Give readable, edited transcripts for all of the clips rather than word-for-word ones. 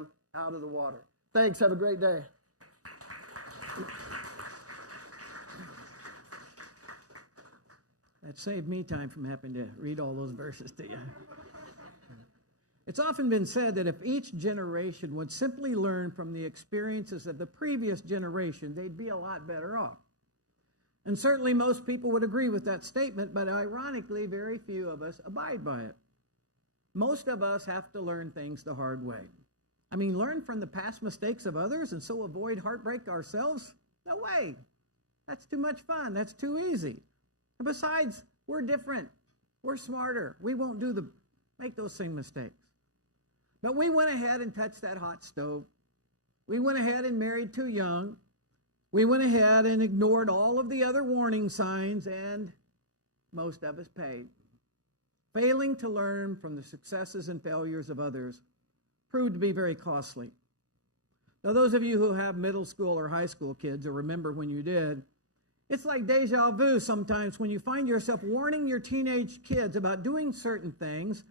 them out of the water. Thanks. Have a great day. That saved me time from having to read all those verses to you. It's often been said that if each generation would simply learn from the experiences of the previous generation, they'd be a lot better off. And certainly most people would agree with that statement, but ironically, very few of us abide by it. Most of us have to learn things the hard way. I mean, learn from the past mistakes of others and so avoid heartbreak ourselves? No way. That's too much fun. That's too easy. And besides, we're different. We're smarter. We won't make those same mistakes. But we went ahead and touched that hot stove. We went ahead and married too young. We went ahead and ignored all of the other warning signs, and most of us paid. Failing to learn from the successes and failures of others proved to be very costly. Now, those of you who have middle school or high school kids, or remember when you did, it's like deja vu sometimes when you find yourself warning your teenage kids about doing certain things,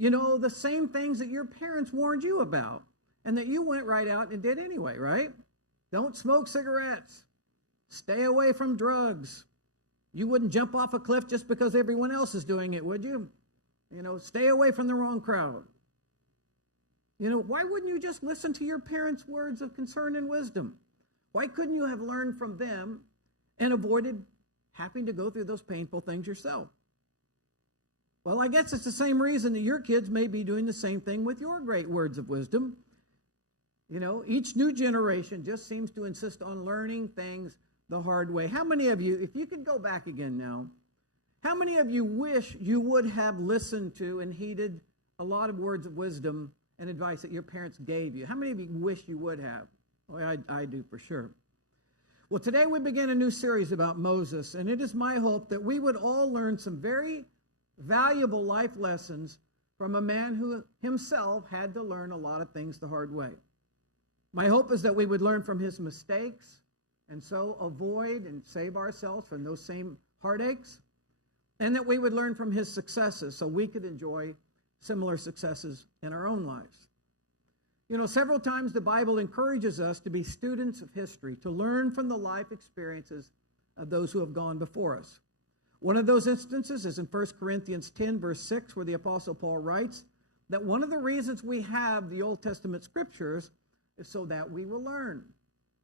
the same things that your parents warned you about, and that you went right out and did anyway, right? Don't smoke cigarettes. Stay away from drugs. You wouldn't jump off a cliff just because everyone else is doing it, would you? Stay away from the wrong crowd. Why wouldn't you just listen to your parents' words of concern and wisdom? Why couldn't you have learned from them and avoided having to go through those painful things yourself? Well, I guess it's the same reason that your kids may be doing the same thing with your great words of wisdom. Each new generation just seems to insist on learning things the hard way. How many of you, if you could go back again now, how many of you wish you would have listened to and heeded a lot of words of wisdom and advice that your parents gave you? How many of you wish you would have? Well, I do for sure. Well, today we begin a new series about Moses, and it is my hope that we would all learn some very valuable life lessons from a man who himself had to learn a lot of things the hard way. My hope is that we would learn from his mistakes and so avoid and save ourselves from those same heartaches, and that we would learn from his successes so we could enjoy similar successes in our own lives. Several times the Bible encourages us to be students of history, to learn from the life experiences of those who have gone before us. One of those instances is in 1 Corinthians 10, verse 6, where the Apostle Paul writes that one of the reasons we have the Old Testament scriptures is so that we will learn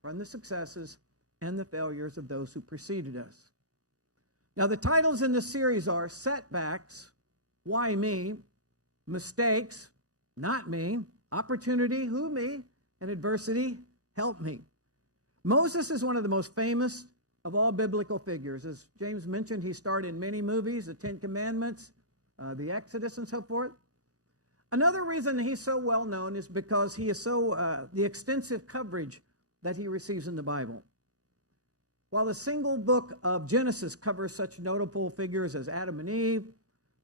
from the successes and the failures of those who preceded us. Now, the titles in this series are Setbacks, Why Me? Mistakes, Not Me, Opportunity, Who Me? And Adversity, Help Me. Moses is one of the most famous of all biblical figures. As James mentioned, he starred in many movies, the Ten Commandments, the Exodus, and so forth. Another reason he's so well known is because he is the extensive coverage that he receives in the Bible. While the single book of Genesis covers such notable figures as Adam and Eve,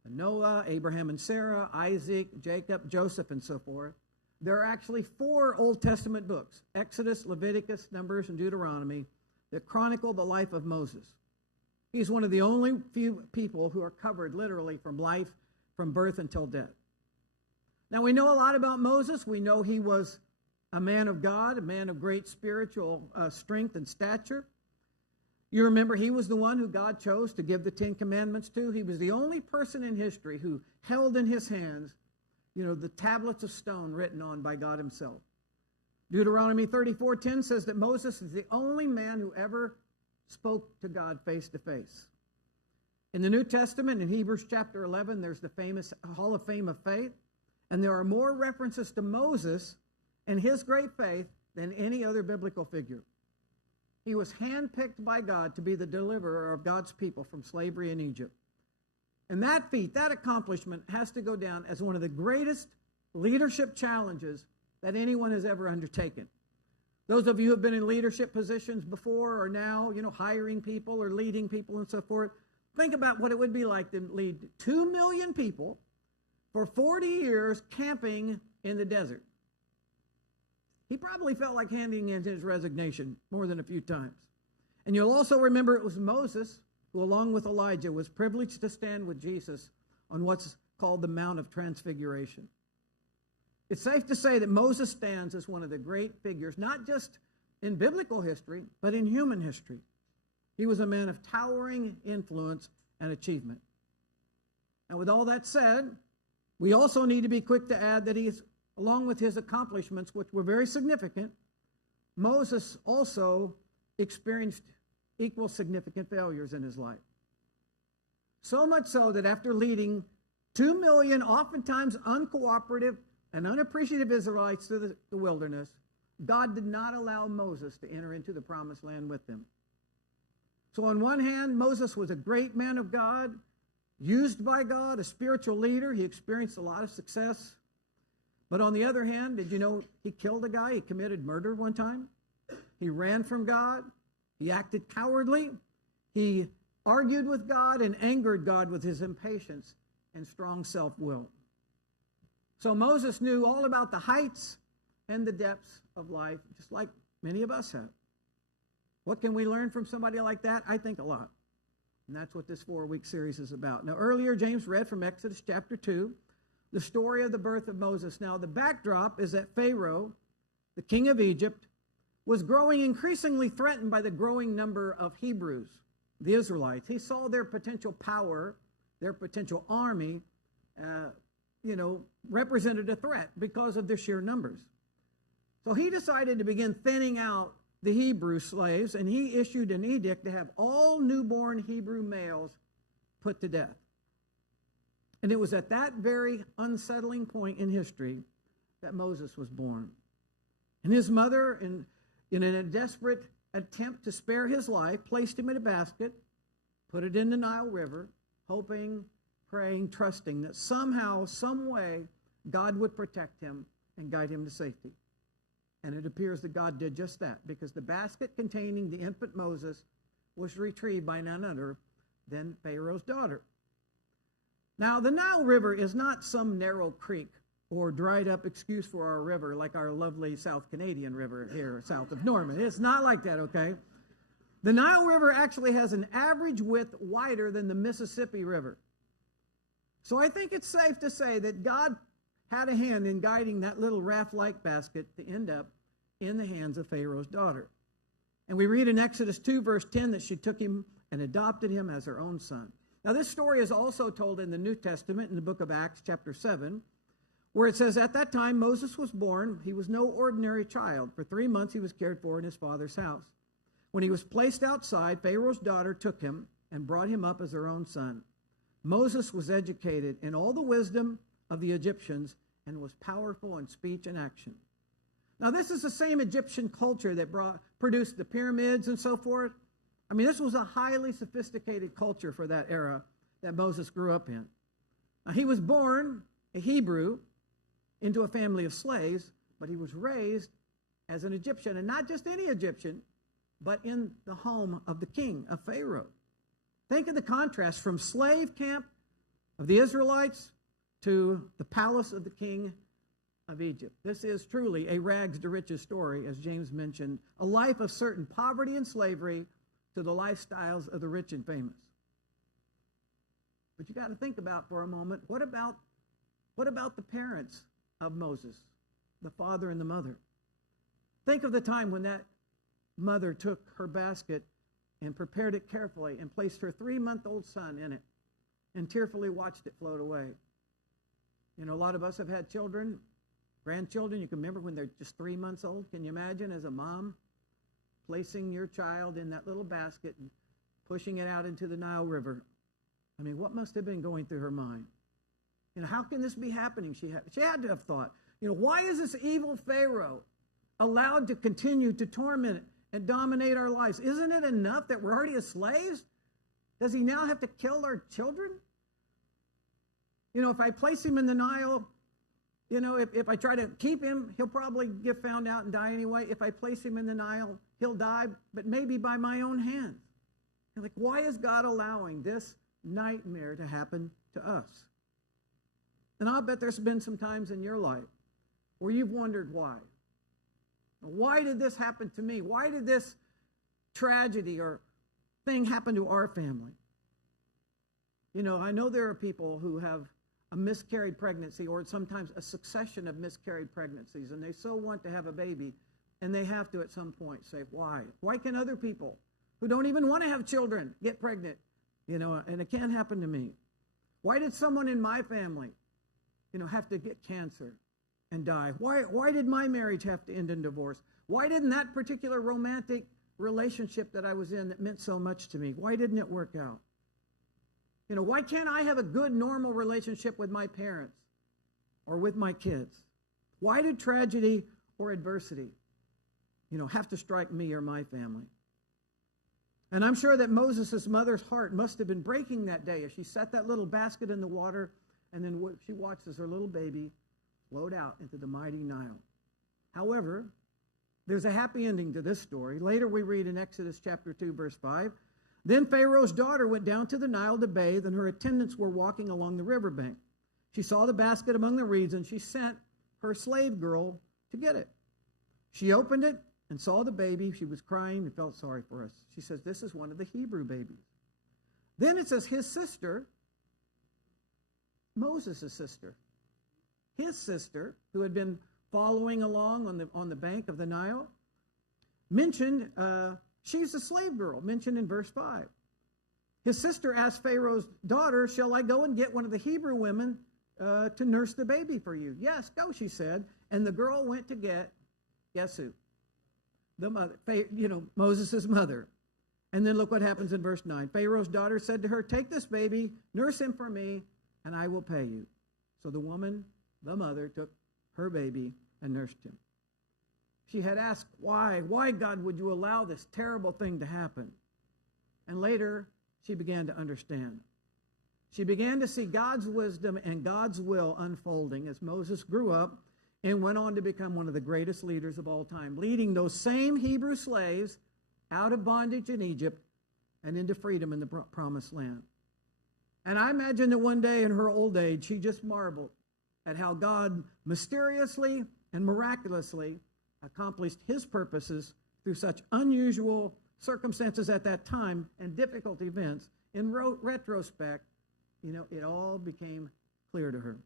Noah, Abraham and Sarah, Isaac, Jacob, Joseph, and so forth, there are actually 4 Old Testament books, Exodus, Leviticus, Numbers, and Deuteronomy, that chronicle the life of Moses. He's one of the only few people who are covered literally from life, from birth until death. Now, we know a lot about Moses. We know he was a man of God, a man of great spiritual strength and stature. You remember he was the one who God chose to give the 10 Commandments to. He was the only person in history who held in his hands, the tablets of stone written on by God himself. Deuteronomy 34:10 says that Moses is the only man who ever spoke to God face to face. In the New Testament, in Hebrews chapter 11, there's the famous Hall of Fame of Faith, and there are more references to Moses and his great faith than any other biblical figure. He was handpicked by God to be the deliverer of God's people from slavery in Egypt. And that feat, that accomplishment, has to go down as one of the greatest leadership challenges that anyone has ever undertaken. Those of you who have been in leadership positions before or now, hiring people or leading people and so forth, think about what it would be like to lead 2 million people for 40 years camping in the desert. He probably felt like handing in his resignation more than a few times. And you'll also remember it was Moses who, along with Elijah, was privileged to stand with Jesus on what's called the Mount of Transfiguration. It's safe to say that Moses stands as one of the great figures, not just in biblical history, but in human history. He was a man of towering influence and achievement. And with all that said, we also need to be quick to add that he's, along with his accomplishments, which were very significant, Moses also experienced equal significant failures in his life. So much so that after leading 2 million, oftentimes uncooperative and unappreciative Israelites through the wilderness, God did not allow Moses to enter into the promised land with them. So on one hand, Moses was a great man of God, used by God, a spiritual leader. He experienced a lot of success. But on the other hand, did you know he killed a guy? He committed murder one time. He ran from God. He acted cowardly. He argued with God and angered God with his impatience and strong self-will. So Moses knew all about the heights and the depths of life, just like many of us have. What can we learn from somebody like that? I think a lot. And that's what this 4-week series is about. Now, earlier, James read from Exodus chapter 2, the story of the birth of Moses. Now, the backdrop is that Pharaoh, the king of Egypt, was growing increasingly threatened by the growing number of Hebrews, the Israelites. He saw their potential power, their potential army, represented a threat because of their sheer numbers. So he decided to begin thinning out the Hebrew slaves, and he issued an edict to have all newborn Hebrew males put to death. And it was at that very unsettling point in history that Moses was born. And his mother, in a desperate attempt to spare his life, placed him in a basket, put it in the Nile River, hoping, praying, trusting that somehow, some way, God would protect him and guide him to safety. And it appears that God did just that, because the basket containing the infant Moses was retrieved by none other than Pharaoh's daughter. Now, the Nile River is not some narrow creek or dried up excuse for our river like our lovely South Canadian river here south of Norman. It's not like that, okay? The Nile River actually has an average width wider than the Mississippi River. So I think it's safe to say that God had a hand in guiding that little raft-like basket to end up in the hands of Pharaoh's daughter. And we read in Exodus 2, verse 10, that she took him and adopted him as her own son. Now, this story is also told in the New Testament in the book of Acts, chapter 7, where it says, at that time Moses was born. He was no ordinary child. For 3 months he was cared for in his father's house. When he was placed outside, Pharaoh's daughter took him and brought him up as her own son. Moses was educated in all the wisdom of the Egyptians and was powerful in speech and action. Now, this is the same Egyptian culture that produced the pyramids and so forth. I mean, this was a highly sophisticated culture for that era that Moses grew up in. Now, he was born a Hebrew into a family of slaves, but he was raised as an Egyptian, and not just any Egyptian, but in the home of the king, of Pharaoh. Think of the contrast from slave camp of the Israelites to the palace of the king of Egypt. This is truly a rags to riches story, as James mentioned, a life of certain poverty and slavery to the lifestyles of the rich and famous. But you got to think about for a moment, what about the parents of Moses, the father and the mother? Think of the time when that mother took her basket and prepared it carefully and placed her 3-month-old son in it and tearfully watched it float away. You know, a lot of us have had children, grandchildren. You can remember when they're just 3 months old. Can you imagine as a mom placing your child in that little basket and pushing it out into the Nile River? I mean, what must have been going through her mind? You know, how can this be happening? She had to have thought, you know, why is this evil Pharaoh allowed to continue to torment and dominate our lives? Isn't it enough that we're already as slaves? Does he now have to kill our children? You know, if I place him in the Nile, you know, if I try to keep him, he'll probably get found out and die anyway. If I place him in the Nile, he'll die, but maybe by my own hand. And like, why is God allowing this nightmare to happen to us? And I'll bet there's been some times in your life where you've wondered why. Why did this happen to me? Why did this tragedy or thing happen to our family? You know, I know there are people who have a miscarried pregnancy, or sometimes a succession of miscarried pregnancies, and they so want to have a baby, and they have to at some point say, why? Why can other people who don't even want to have children get pregnant? And it can't happen to me. Why did someone in my family, have to get cancer and die? Why did my marriage have to end in divorce? Why didn't that particular romantic relationship that I was in that meant so much to me, why didn't it work out? Why can't I have a good, normal relationship with my parents or with my kids? Why did tragedy or adversity, have to strike me or my family? And I'm sure that Moses' mother's heart must have been breaking that day as she set that little basket in the water, and then she watches her little baby float out into the mighty Nile. However, there's a happy ending to this story. Later we read in Exodus chapter 2, verse 5, then Pharaoh's daughter went down to the Nile to bathe, and her attendants were walking along the riverbank. She saw the basket among the reeds, and she sent her slave girl to get it. She opened it and saw the baby. She was crying and felt sorry for us. She says, this is one of the Hebrew babies. Then it says his sister, Moses' sister, his sister, who had been following along on the bank of the Nile, mentioned, she's a slave girl, mentioned in verse 5. His sister asked Pharaoh's daughter, shall I go and get one of the Hebrew women to nurse the baby for you? Yes, go, she said. And the girl went to get, guess who? The mother, Moses' mother. And then look what happens in verse 9. Pharaoh's daughter said to her, take this baby, nurse him for me, and I will pay you. So the woman, the mother, took her baby and nursed him. She had asked, why, God, would you allow this terrible thing to happen? And later, she began to understand. She began to see God's wisdom and God's will unfolding as Moses grew up and went on to become one of the greatest leaders of all time, leading those same Hebrew slaves out of bondage in Egypt and into freedom in the promised land. And I imagine that one day in her old age, she just marveled at how God mysteriously and miraculously accomplished his purposes through such unusual circumstances at that time and difficult events. In retrospect, it all became clear to her.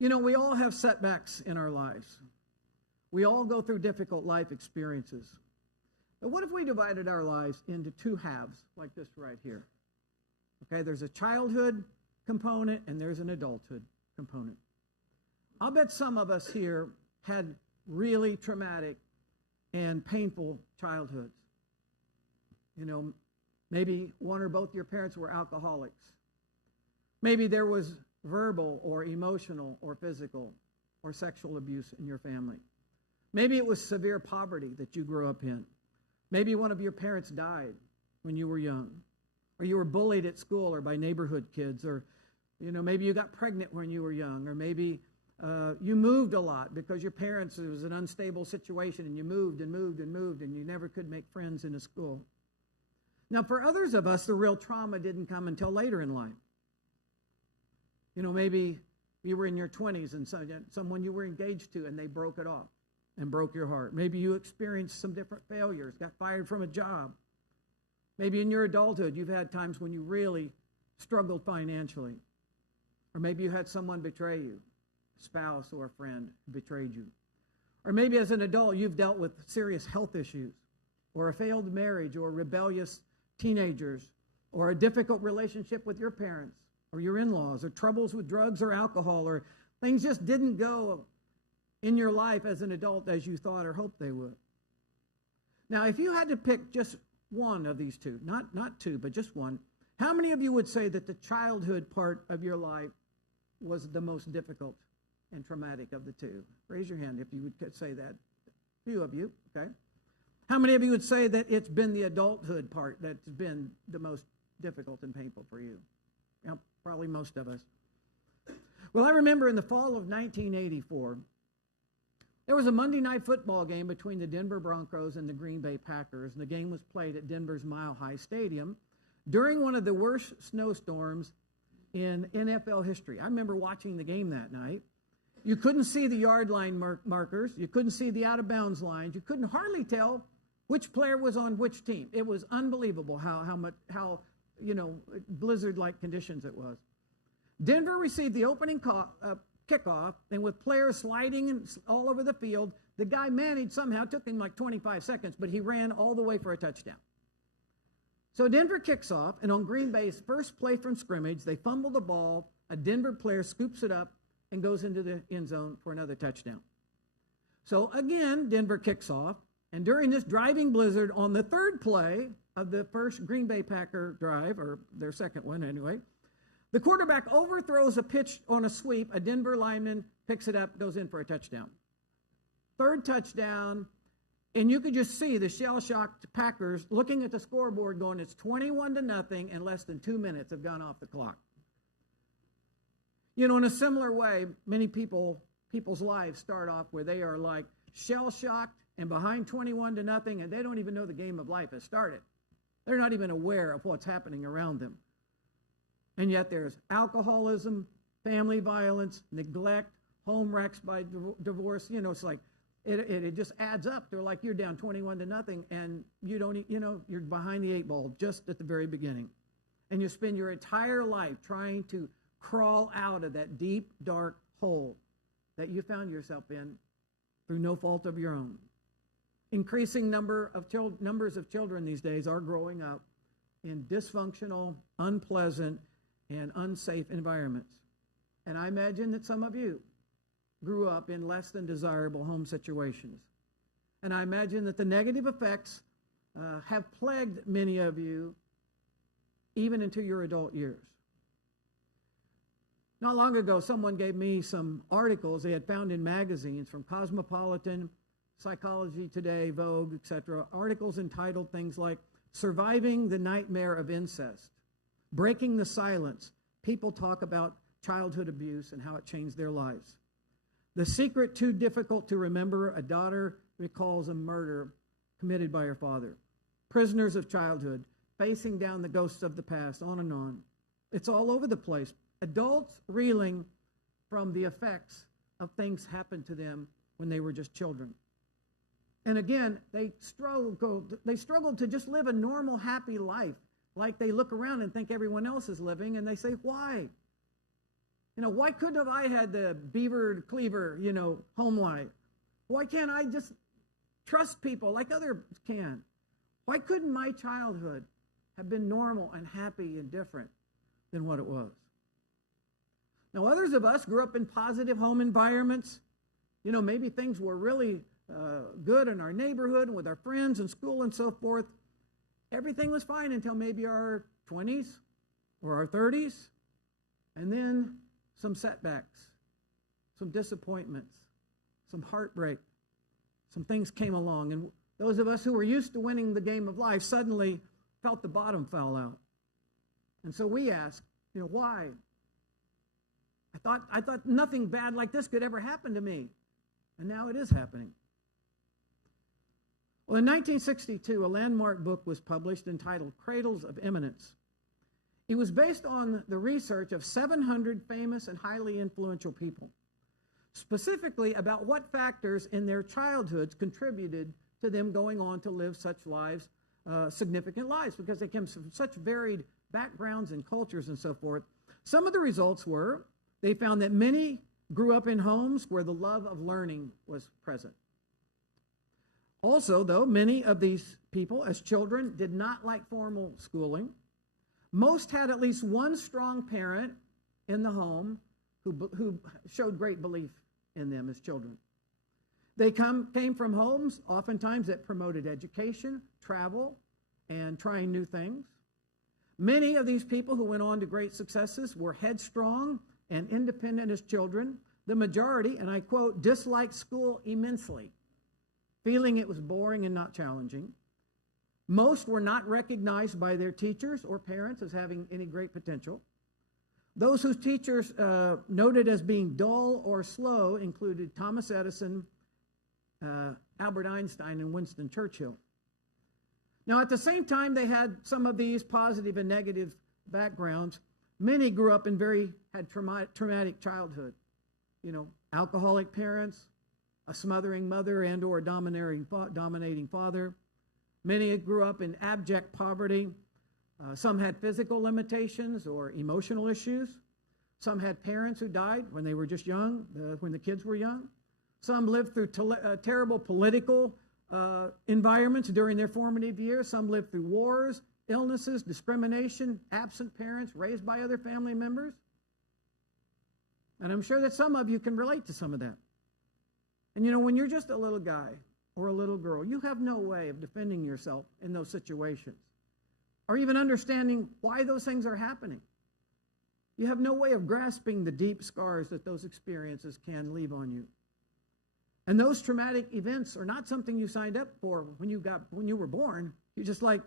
We all have setbacks in our lives. We all go through difficult life experiences. But what if we divided our lives into two halves like this right here? Okay, there's a childhood component and there's an adulthood component. I'll bet some of us here had really traumatic and painful childhoods. Maybe one or both of your parents were alcoholics. Maybe there was verbal or emotional or physical or sexual abuse in your family. Maybe it was severe poverty that you grew up in. Maybe one of your parents died when you were young, or you were bullied at school or by neighborhood kids, or maybe you got pregnant when you were young, or maybe you moved a lot because your parents, it was an unstable situation and you moved and moved and moved and you never could make friends in a school. Now, for others of us, the real trauma didn't come until later in life. Maybe you were in your 20s and someone you were engaged to and they broke it off and broke your heart. Maybe you experienced some different failures, got fired from a job. Maybe in your adulthood, you've had times when you really struggled financially. Or maybe you had someone betray you, a spouse or a friend who betrayed you. Or maybe as an adult, you've dealt with serious health issues, or a failed marriage, or rebellious teenagers, or a difficult relationship with your parents, or your in-laws, or troubles with drugs or alcohol, or things just didn't go in your life as an adult as you thought or hoped they would. Now, if you had to pick just one of these two, not two, but just one, how many of you would say that the childhood part of your life was the most difficult and traumatic of the two? Raise your hand if you would say that. A few of you, okay? How many of you would say that it's been the adulthood part that's been the most difficult and painful for you? Yeah, probably most of us. Well, I remember in the fall of 1984, there was a Monday night football game between the Denver Broncos and the Green Bay Packers, and the game was played at Denver's Mile High Stadium during one of the worst snowstorms in NFL history. I remember watching the game that night. You couldn't see the yard line markers. You couldn't see the out-of-bounds lines. You couldn't hardly tell which player was on which team. It was unbelievable how blizzard-like conditions it was. Denver received the opening kickoff, and with players sliding all over the field, the guy managed somehow, it took him like 25 seconds, but he ran all the way for a touchdown. So Denver kicks off, and on Green Bay's first play from scrimmage, they fumble the ball, a Denver player scoops it up and goes into the end zone for another touchdown. So again, Denver kicks off, and during this driving blizzard on the third play of the first Green Bay Packer drive, or their second one anyway, the quarterback overthrows a pitch on a sweep, a Denver lineman picks it up, goes in for a touchdown. Third touchdown, and you could just see the shell-shocked Packers looking at the scoreboard going, it's 21-0, and less than 2 minutes have gone off the clock. You know, in a similar way, many people's lives start off where they are like shell-shocked and behind 21-0, and they don't even know the game of life has started. They're not even aware of what's happening around them. And yet there's alcoholism, family violence, neglect, home wrecks by divorce. You know, it's like it just adds up. They're like, you're down 21-0, and you don't, you know, you're behind the 8 ball just at the very beginning. And you spend your entire life trying to crawl out of that deep, dark hole that you found yourself in through no fault of your own. Increasing numbers of children these days are growing up in dysfunctional, unpleasant, and unsafe environments. And I imagine that some of you grew up in less than desirable home situations. And I imagine that the negative effects have plagued many of you even into your adult years. Not long ago, someone gave me some articles they had found in magazines from Cosmopolitan, Psychology Today, Vogue, etc. Articles entitled things like Surviving the Nightmare of Incest, Breaking the Silence. People talk about childhood abuse and how it changed their lives. The Secret Too Difficult to Remember, a daughter recalls a murder committed by her father. Prisoners of Childhood, Facing Down the Ghosts of the Past, on and on. It's all over the place. Adults reeling from the effects of things happened to them when they were just children. And again, they struggle to just live a normal, happy life, like they look around and think everyone else is living, and they say, why? You know, why couldn't have I had the beaver cleaver, you know, home life? Why can't I just trust people like others can? Why couldn't my childhood have been normal and happy and different than what it was? Now, others of us grew up in positive home environments. You know, maybe things were really good in our neighborhood and with our friends and school and so forth. Everything was fine until maybe our 20s or our 30s. And then some setbacks, some disappointments, some heartbreak, some things came along. And those of us who were used to winning the game of life suddenly felt the bottom fell out. And so we ask, you know, why? I thought nothing bad like this could ever happen to me. And now it is happening. Well, in 1962, a landmark book was published entitled Cradles of Eminence. It was based on the research of 700 famous and highly influential people, specifically about what factors in their childhoods contributed to them going on to live such lives, significant lives, because they came from such varied backgrounds and cultures and so forth. Some of the results were, they found that many grew up in homes where the love of learning was present. Also, though, many of these people as children did not like formal schooling. Most had at least one strong parent in the home who showed great belief in them as children. They came from homes oftentimes that promoted education, travel, and trying new things. Many of these people who went on to great successes were headstrong and independent as children. The majority, and I quote, disliked school immensely, feeling it was boring and not challenging. Most were not recognized by their teachers or parents as having any great potential. Those whose teachers noted as being dull or slow included Thomas Edison, Albert Einstein, and Winston Churchill. Now, at the same time they had some of these positive and negative backgrounds, many grew up in had traumatic childhood. You know, alcoholic parents, a smothering mother and or a dominating father. Many grew up in abject poverty. Some had physical limitations or emotional issues. Some had parents who died when they were just young, when the kids were young. Some lived through terrible political environments during their formative years. Some lived through wars, illnesses, discrimination, absent parents, raised by other family members. And I'm sure that some of you can relate to some of that. And you know, when you're just a little guy or a little girl, you have no way of defending yourself in those situations or even understanding why those things are happening. You have no way of grasping the deep scars that those experiences can leave on you. And those traumatic events are not something you signed up for when you were born. You just like,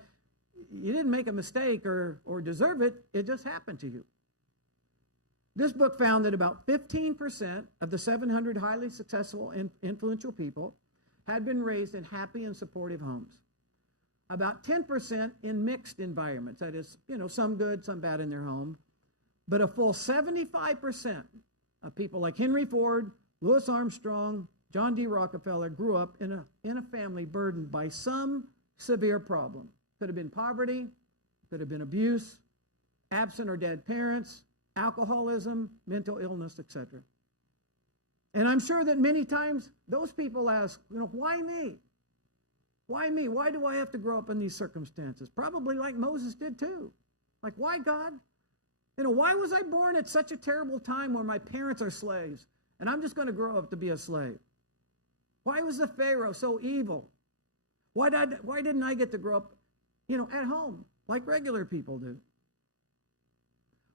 you didn't make a mistake or deserve it. It just happened to you. This book found that about 15% of the 700 highly successful and influential people had been raised in happy and supportive homes. About 10% in mixed environments, that is, you know, some good, some bad in their home. But a full 75% of people like Henry Ford, Louis Armstrong, John D. Rockefeller grew up in a family burdened by some severe problem. Could have been poverty, could have been abuse, absent or dead parents, alcoholism, mental illness, etc. And I'm sure that many times those people ask, you know, why me? Why me? Why do I have to grow up in these circumstances? Probably like Moses did too. Like, why, God? You know, why was I born at such a terrible time where my parents are slaves and I'm just going to grow up to be a slave? Why was the Pharaoh so evil? Why didn't I get to grow up, you know, at home like regular people do?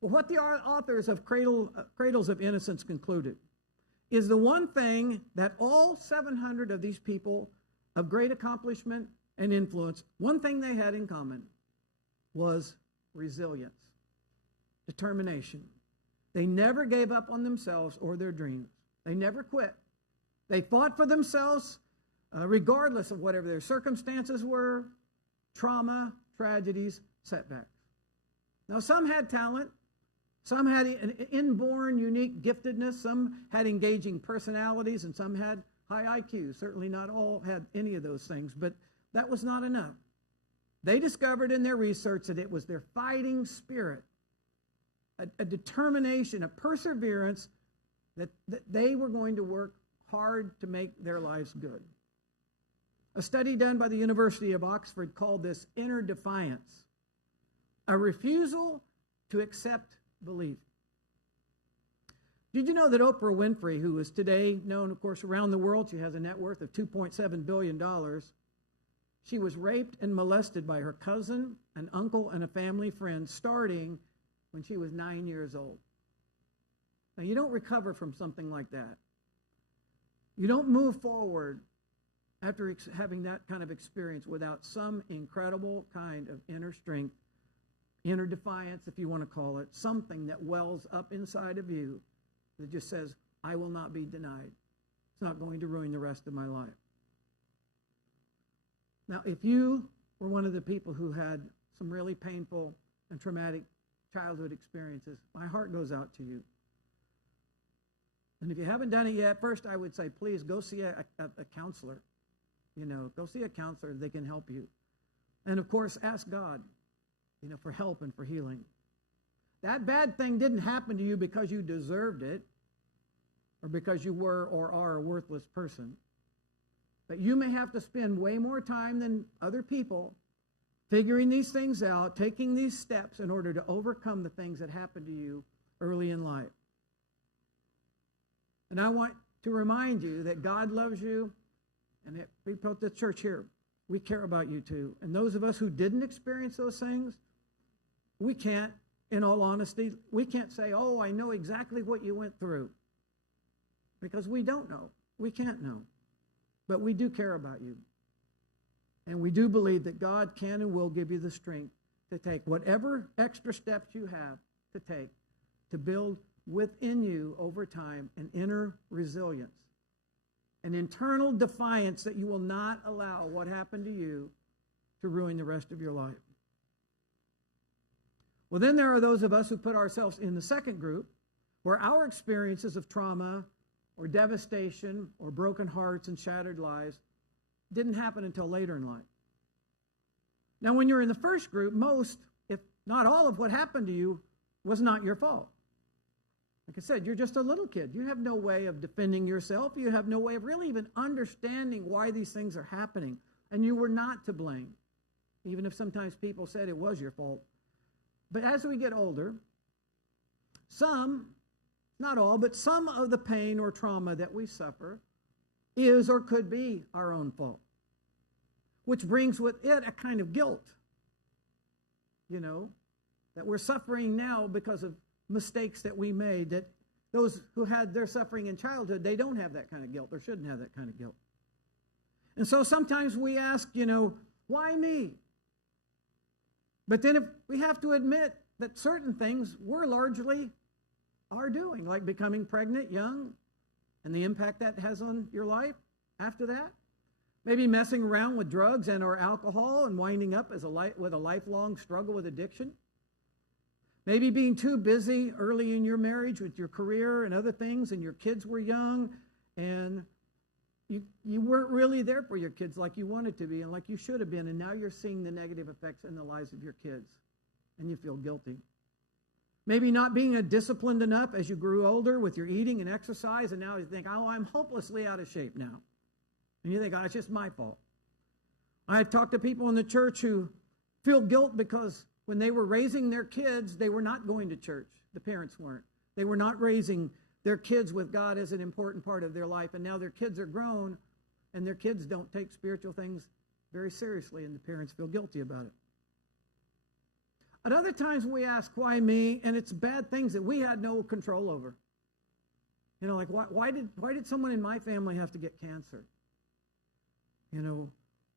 Well, what the authors of Cradles of Innocence concluded is the one thing that all 700 of these people of great accomplishment and influence, one thing they had in common was resilience, determination. They never gave up on themselves or their dreams. They never quit. They fought for themselves regardless of whatever their circumstances were, trauma, tragedies, setbacks. Now, some had talent. Some had an inborn, unique giftedness. Some had engaging personalities, and some had high IQs. Certainly not all had any of those things, but that was not enough. They discovered in their research that it was their fighting spirit, a determination, a perseverance that they were going to work hard to make their lives good. A study done by the University of Oxford called this inner defiance, a refusal to accept belief. Did you know that Oprah Winfrey, who is today known, of course, around the world, she has a net worth of $2.7 billion, she was raped and molested by her cousin, an uncle, and a family friend starting when she was 9 years old. Now, you don't recover from something like that. You don't move forward after having that kind of experience without some incredible kind of inner strength, inner defiance, if you want to call it, something that wells up inside of you that just says, I will not be denied. It's not going to ruin the rest of my life. Now, if you were one of the people who had some really painful and traumatic childhood experiences, my heart goes out to you. And if you haven't done it yet, first I would say, please go see a counselor. You know, go see a counselor. They can help you. And of course, ask God, you know, for help and for healing. That bad thing didn't happen to you because you deserved it or because you were or are a worthless person. But you may have to spend way more time than other people figuring these things out, taking these steps in order to overcome the things that happened to you early in life. And I want to remind you that God loves you, and that people at the church here, we care about you too. And those of us who didn't experience those things, we can't, in all honesty, we can't say, oh, I know exactly what you went through. Because we don't know. We can't know. But we do care about you. And we do believe that God can and will give you the strength to take whatever extra steps you have to take to build within you over time an inner resilience, an internal defiance that you will not allow what happened to you to ruin the rest of your life. Well, then there are those of us who put ourselves in the second group, where our experiences of trauma or devastation or broken hearts and shattered lives didn't happen until later in life. Now, when you're in the first group, most, if not all of what happened to you was not your fault. Like I said, you're just a little kid. You have no way of defending yourself. You have no way of really even understanding why these things are happening. And you were not to blame, even if sometimes people said it was your fault. But as we get older, some, not all, but some of the pain or trauma that we suffer is or could be our own fault, which brings with it a kind of guilt, that we're suffering now because of mistakes that we made, that those who had their suffering in childhood, they don't have that kind of guilt or shouldn't have that kind of guilt. And so sometimes we ask, why me? But then if we have to admit that certain things we're largely are doing, like becoming pregnant young and the impact that has on your life after that. Maybe messing around with drugs and or alcohol and winding up with a lifelong struggle with addiction. Maybe being too busy early in your marriage with your career and other things, and your kids were young, and you weren't really there for your kids like you wanted to be and like you should have been, and now you're seeing the negative effects in the lives of your kids, and you feel guilty. Maybe not being disciplined enough as you grew older with your eating and exercise, and now you think, I'm hopelessly out of shape now. And you think, it's just my fault. I've talked to people in the church who feel guilt because when they were raising their kids, they were not going to church. The parents weren't. They were not raising their kids with God as an important part of their life. And now their kids are grown, and their kids don't take spiritual things very seriously, and the parents feel guilty about it. At other times we ask, why me? And it's bad things that we had no control over. Like why did someone in my family have to get cancer?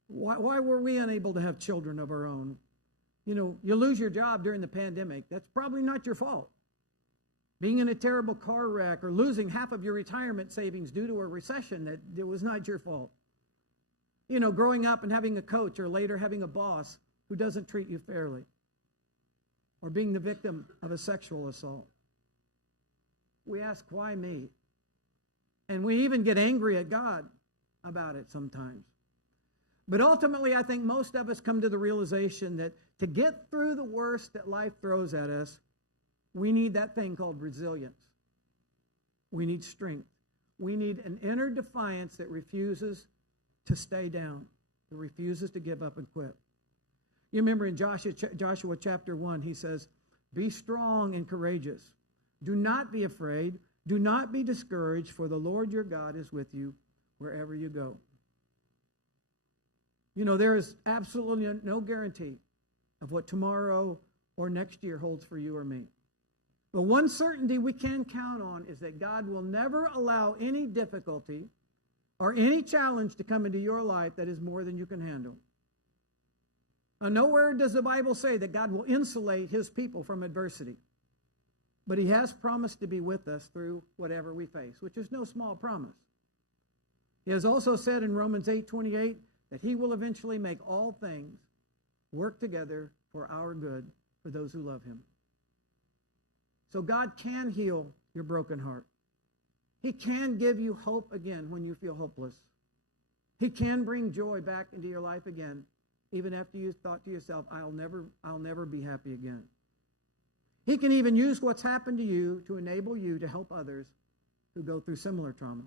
Why were we unable to have children of our own? You lose your job during the pandemic. That's probably not your fault. Being in a terrible car wreck or losing half of your retirement savings due to a recession, that it was not your fault. Growing up and having a coach or later having a boss who doesn't treat you fairly. Or being the victim of a sexual assault. We ask, why me? And we even get angry at God about it sometimes. But ultimately, I think most of us come to the realization that to get through the worst that life throws at us, we need that thing called resilience. We need strength. We need an inner defiance that refuses to stay down, that refuses to give up and quit. You remember in Joshua chapter 1, he says, be strong and courageous. Do not be afraid. Do not be discouraged, for the Lord your God is with you wherever you go. There is absolutely no guarantee of what tomorrow or next year holds for you or me. But one certainty we can count on is that God will never allow any difficulty or any challenge to come into your life that is more than you can handle. Now, nowhere does the Bible say that God will insulate his people from adversity. But he has promised to be with us through whatever we face, which is no small promise. He has also said in Romans 8:28 that he will eventually make all things work together for our good for those who love him. So God can heal your broken heart. He can give you hope again when you feel hopeless. He can bring joy back into your life again, even after you thought to yourself, I'll never be happy again. He can even use what's happened to you to enable you to help others who go through similar trauma.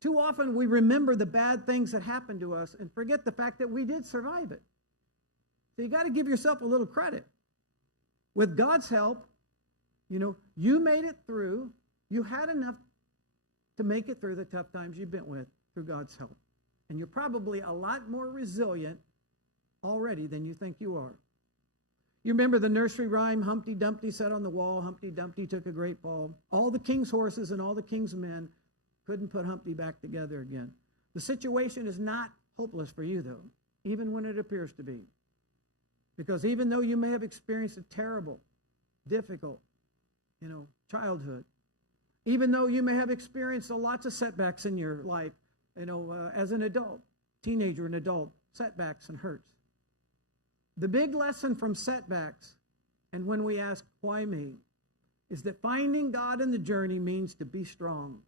Too often we remember the bad things that happened to us and forget the fact that we did survive it. So you got to give yourself a little credit. With God's help, you made it through. You had enough to make it through the tough times you've been with through God's help. And you're probably a lot more resilient already than you think you are. You remember the nursery rhyme, Humpty Dumpty sat on the wall, Humpty Dumpty took a great fall. All the king's horses and all the king's men couldn't put Humpty back together again. The situation is not hopeless for you, though, even when it appears to be. Because even though you may have experienced a terrible, difficult, childhood, even though you may have experienced lots of setbacks in your life, as an adult, teenager and adult, setbacks and hurts. The big lesson from setbacks, and when we ask, why me, is that finding God in the journey means to be strong.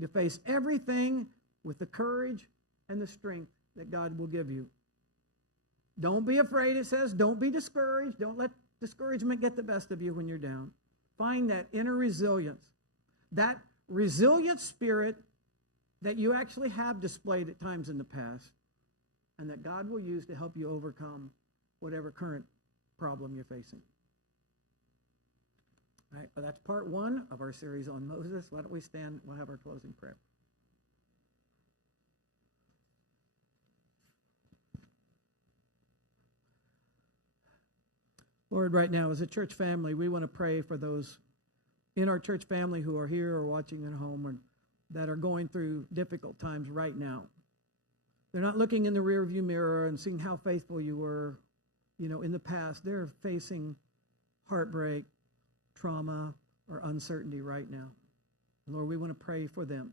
To face everything with the courage and the strength that God will give you. Don't be afraid, it says. Don't be discouraged. Don't let discouragement get the best of you when you're down. find that inner resilience, that resilient spirit that you actually have displayed at times in the past, and that God will use to help you overcome whatever current problem you're facing. All right, well, that's part one of our series on Moses. Why don't we stand? We'll have our closing prayer. Lord, right now, as a church family, we want to pray for those in our church family who are here or watching at home or that are going through difficult times right now. They're not looking in the rearview mirror and seeing how faithful you were, in the past. They're facing heartbreak, trauma, or uncertainty right now. Lord, we want to pray for them.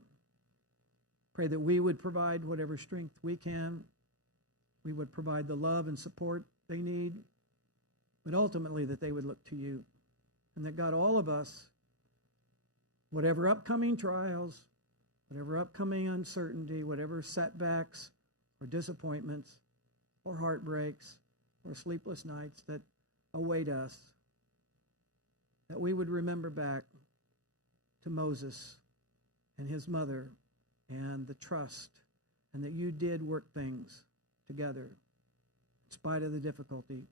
Pray that we would provide whatever strength we can. We would provide the love and support they need, but ultimately that they would look to you. And that, God, all of us, whatever upcoming trials, whatever upcoming uncertainty, whatever setbacks or disappointments or heartbreaks or sleepless nights that await us, that we would remember back to Moses and his mother and the trust, and that you did work things together in spite of the difficulty.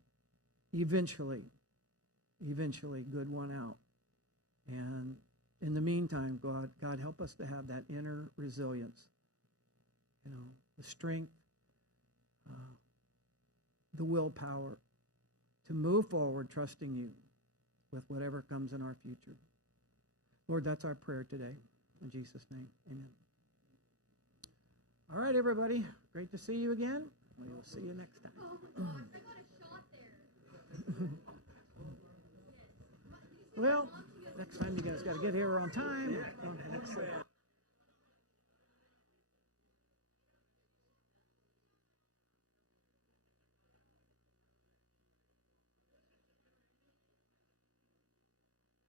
Eventually, good won out. And in the meantime, God, help us to have that inner resilience, the strength, the willpower to move forward, trusting you with whatever comes in our future. Lord, that's our prayer today. In Jesus' name, amen. All right, everybody. Great to see you again. We will see you next time. Oh, gosh, I got a shot there. Well, next time you guys got to get here on time.